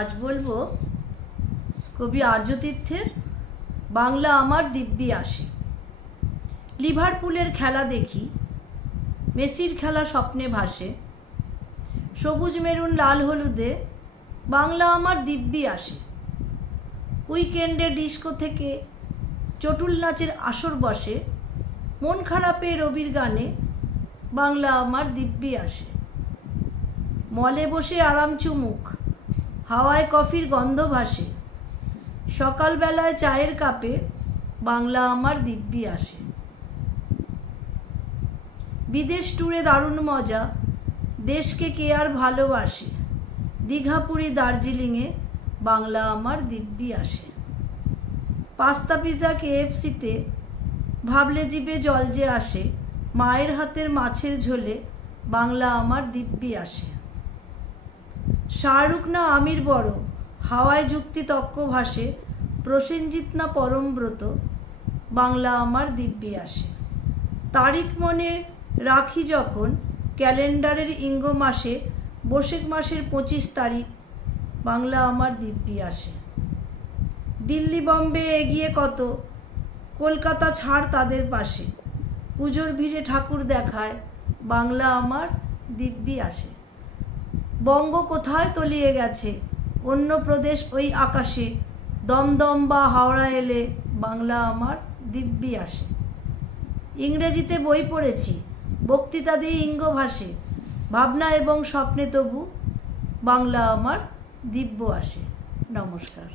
আজ বলবো কবি আর্যতীর্থের বাংলা আমার দিব্যি আসে। লিভারপুলের খেলা দেখি, মেসির খেলা স্বপ্নে ভাসে, সবুজ মেরুন লাল হলুদে বাংলা আমার দিব্যি আসে। উইকেন্ডে ডিস্কো থেকে চটুল নাচের আসর বসে, মন খারাপে রবির গানে বাংলা আমার দিব্যি আসে। মলে বসে আরাম চুমুক, হাওয়ায় কফির গন্ধ ভাসে, সকালবেলায় চায়ের কাপে বাংলা আমার দিব্যি আসে। বিদেশ ট্যুরে দারুণ মজা, দেশকে কে আর ভালোবাসে, দীঘা পুরী দার্জিলিংয়ে বাংলা আমার দিব্যি আসে। পাস্তা পিজা KFCতে ভাবলে জিভে জল যে আসে, মায়ের হাতের মাছের ঝোলে বাংলা আমার দিব্যি আসে। শাহরুখ না আমির বড়, হাওয়ায় যুক্তি তক্ক ভাসে, প্রসেনজিৎ না পরমব্রত বাংলা আমার দিব্যি আসে। তারিখ মনে রাখি যখন ক্যালেন্ডারের ইঙ্গ মাসে, বৈশাখ মাসের 25 তারিখ বাংলা আমার দিব্যি আসে। দিল্লি বম্বে এগিয়ে কত, কলকাতা ছাড় তাদের পাশে, পুজোর ভিড়ে ঠাকুর দেখায় বাংলা আমার দিব্যি আসে। বঙ্গ কোথায় তলিয়ে গেছে, অন্য প্রদেশ ওই আকাশে, দমদম বা হাওড়া এলে বাংলা আমার দিব্যি আসে। ইংরেজিতে বই পড়েছি, বক্তৃতা দিয়ে ইঙ্গ ভাসে, ভাবনা এবং স্বপ্নে তবু বাংলা আমার দিব্য আসে। নমস্কার।